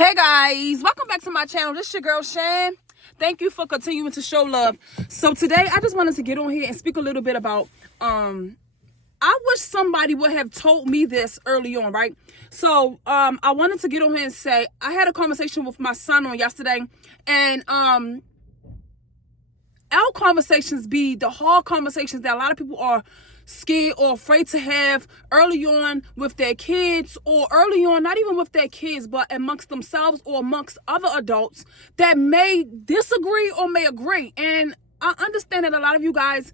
Hey guys, welcome back to my channel. This is your girl Shan. Thank you for continuing to show love. So today I just wanted to get on here and speak a little bit about I wish somebody would have told me this early on, right? So I wanted to get on here and say I had a conversation with my son on yesterday, and our conversations be the hard conversations that a lot of people are scared or afraid to have early on with their kids, or early on not even with their kids but amongst themselves or amongst other adults that may disagree or may agree. And I understand that a lot of you guys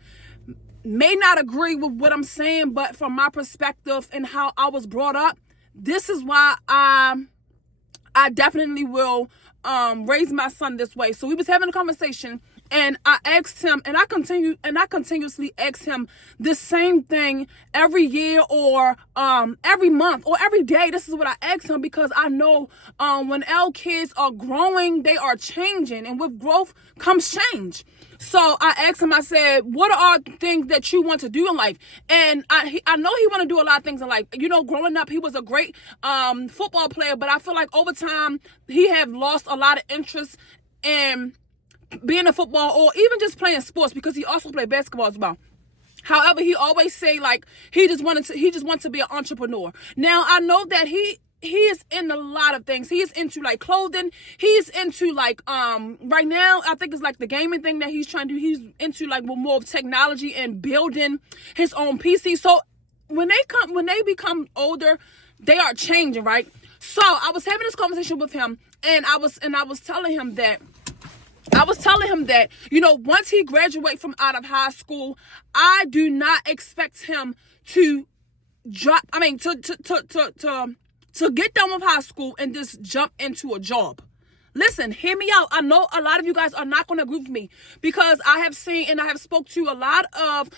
may not agree with what I'm saying, but from my perspective and how I was brought up, this is why I definitely will raise my son this way. So we was having a conversation, and I asked him, and I continuously ask him the same thing every year or every month or every day. This is what I ask him, because I know when our kids are growing, they are changing, and with growth comes change. So I asked him, I said, what are things that you want to do in life? And I know he want to do a lot of things in life. You know, growing up, he was a great football player, but I feel like over time, he have lost a lot of interest in being a football or even just playing sports, because he also played basketball as well. However, he always say like he just wants to be an entrepreneur. Now I know that he is in a lot of things. He is into like clothing. He's into like right now I think it's like the gaming thing that he's trying to do. He's into like more of technology and building his own PC. So when they become older, they are changing, right? So I was having this conversation with him, and I was telling him that you know, once he graduates from out of high school, I do not expect him to drop. I mean, to get done with high school and just jump into a job. Listen, hear me out. I know a lot of you guys are not going to agree with me, because I have seen and I have spoke to a lot of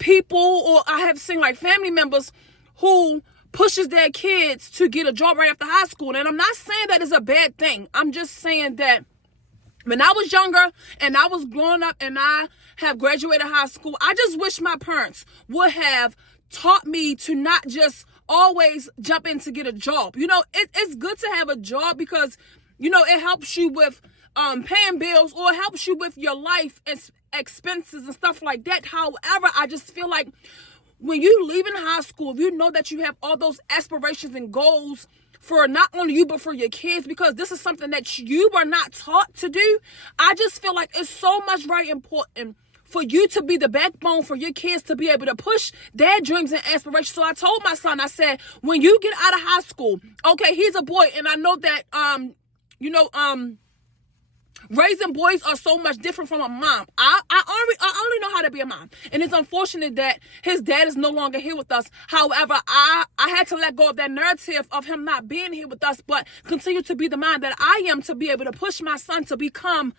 people, or I have seen like family members who pushes their kids to get a job right after high school. And I'm not saying that is a bad thing. I'm just saying that when I was younger and I was growing up and I have graduated high school, I just wish my parents would have taught me to not just always jump in to get a job. You know, it's good to have a job because, you know, it helps you with paying bills, or it helps you with your life expenses and stuff like that. However, I just feel like when you leave in high school, you know that you have all those aspirations and goals for not only you, but for your kids, because this is something that you were not taught to do. I just feel like it's so much very important for you to be the backbone for your kids to be able to push their dreams and aspirations. So I told my son, I said, when you get out of high school, okay, he's a boy, and I know that, raising boys are so much different from a mom. I only know how to be a mom. And it's unfortunate that his dad is no longer here with us. However, I had to let go of that narrative of him not being here with us, but continue to be the mom that I am, to be able to push my son to become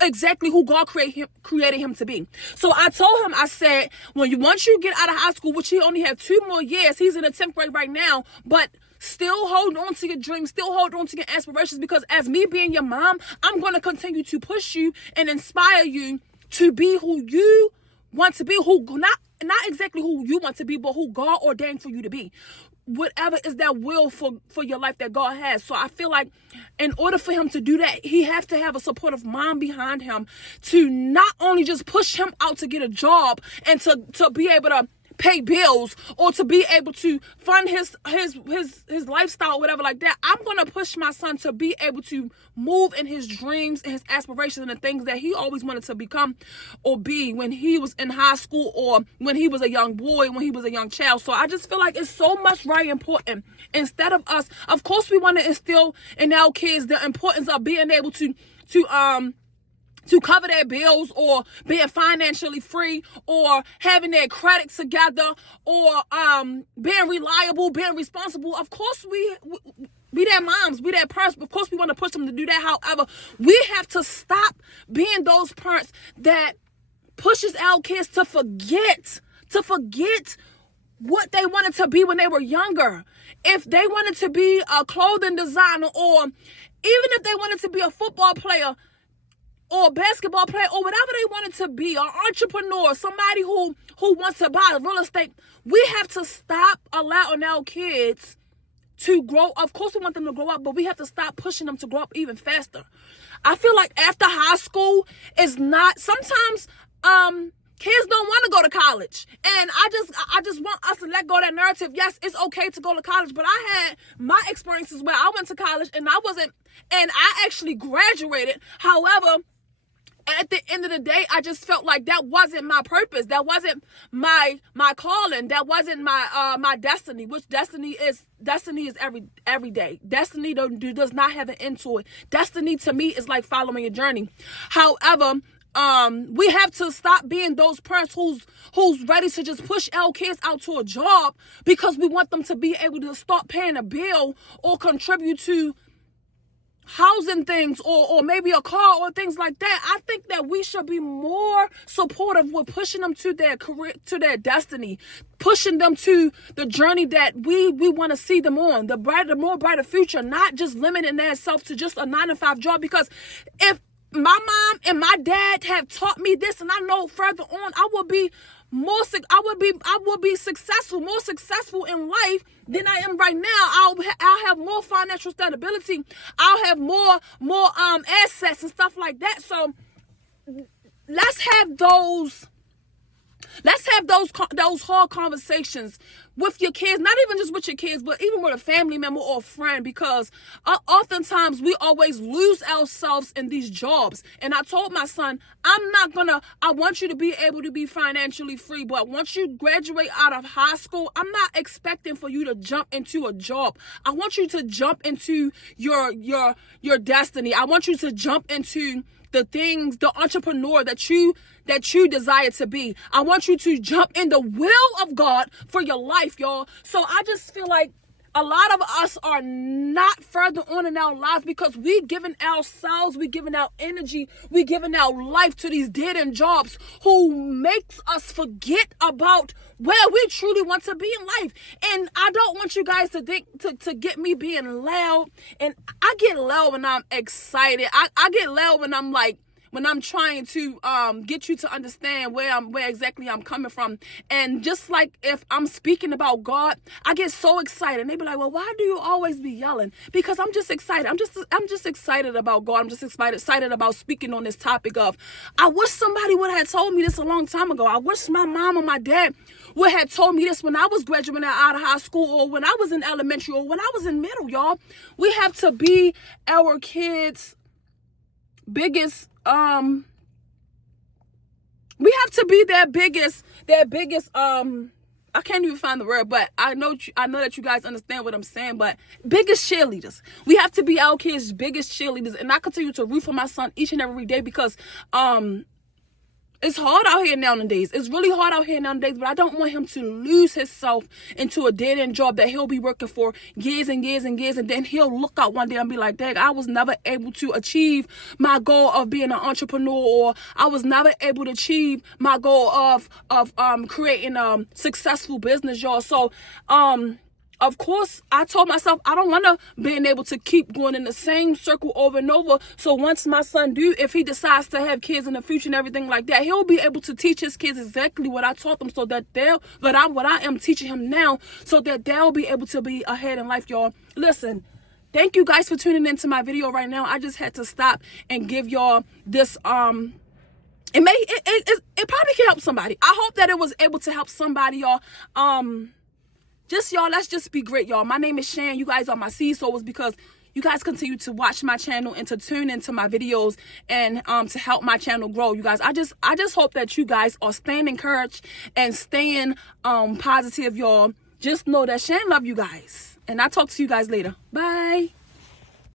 exactly who God created him to be. So I told him, I said, once you get out of high school, which he only has 2 more years, he's in the 10th grade right now, but still hold on to your dreams, still hold on to your aspirations, because as me being your mom, I'm going to continue to push you and inspire you to be who you want to be, who not exactly who you want to be, but who God ordained for you to be. Whatever is that will for your life that God has. So I feel like in order for him to do that, he has to have a supportive mom behind him to not only just push him out to get a job and to be able to pay bills, or to be able to fund his lifestyle or whatever like that. I'm going to push my son to be able to move in his dreams and his aspirations and the things that he always wanted to become or be when he was in high school, or when he was a young boy, when he was a young child. So I just feel like it's so much very important. Instead of us, of course, we want to instill in our kids the importance of being able to cover their bills, or being financially free, or having their credit together, or being reliable, being responsible. Of course, we their moms, we their parents. Of course, we want to push them to do that. However, we have to stop being those parents that pushes our kids to forget what they wanted to be when they were younger. If they wanted to be a clothing designer, or even if they wanted to be a football player, or a basketball player, or whatever they wanted to be, an entrepreneur, somebody who wants to buy real estate, we have to stop allowing our kids to grow. Of course, we want them to grow up, but we have to stop pushing them to grow up even faster. I feel like after high school is not, sometimes kids don't want to go to college. And I just want us to let go of that narrative. Yes, it's okay to go to college, but I had my experiences where I went to college and I actually graduated. However, at the end of the day, I just felt like that wasn't my purpose. That wasn't my calling. That wasn't my destiny. Which destiny is every day. Destiny does not have an end to it. Destiny to me is like following a journey. However, we have to stop being those parents who's ready to just push our kids out to a job because we want them to be able to start paying a bill or contribute to housing things or maybe a car or things like that. I think that we should be more supportive with pushing them to their career, to their destiny, pushing them to the journey that we want to see them on, the brighter future, not just limiting themselves to just a 9-to-5 job. Because if my mom and my dad have taught me this, and I know further on I will be more successful in life than I am right now. I'll have more financial stability. I'll have more assets and stuff like that. So let's have those hard conversations with your kids, not even just with your kids, but even with a family member or a friend, because oftentimes we always lose ourselves in these jobs. And I told my son, I want you to be able to be financially free, but once you graduate out of high school, I'm not expecting for you to jump into a job. I want you to jump into your destiny. I want you to jump into the things, the entrepreneur that you desire to be. I want you to jump in the will of God for your life, y'all. So I just feel like a lot of us are not further on in our lives because we giving ourselves, we giving our energy, we giving our life to these dead-end jobs who makes us forget about where we truly want to be in life. And I don't want you guys to think to get me being loud. And I get loud when I'm excited. I get loud when I'm like, when I'm trying to get you to understand where exactly I'm coming from. And just like if I'm speaking about God, I get so excited. And they be like, well, why do you always be yelling? Because I'm just excited. I'm just excited about God. I'm just excited about speaking on this topic of, I wish somebody would have told me this a long time ago. I wish my mom or my dad would have told me this when I was graduating out of high school or when I was in elementary or when I was in middle, y'all. We have to be our kids' biggest we have to be their biggest I can't even find the word, but I know that you guys understand what I'm saying, but biggest cheerleaders. We have to be our kids' biggest cheerleaders. And I continue to root for my son each and every day because it's hard out here nowadays. It's really hard out here nowadays, but I don't want him to lose himself into a dead-end job that he'll be working for years and years and years, and then he'll look out one day and be like, dang, I was never able to achieve my goal of being an entrepreneur, or I was never able to achieve my goal of creating a successful business, y'all. So, of course, I told myself I don't want to be able to keep going in the same circle over and over. So once my son if he decides to have kids in the future and everything like that, he'll be able to teach his kids exactly what I taught them, so that what I am teaching him now, so that they'll be able to be ahead in life, y'all. Listen, thank you guys for tuning into my video right now. I just had to stop and give y'all this it probably can help somebody. I hope that it was able to help somebody, y'all. Y'all, let's just be great, y'all. My name is Shan. You guys are my seed sowers because you guys continue to watch my channel and to tune into my videos and to help my channel grow. You guys, I just hope that you guys are staying encouraged and staying positive, y'all. Just know that Shan love you guys. And I'll talk to you guys later. Bye.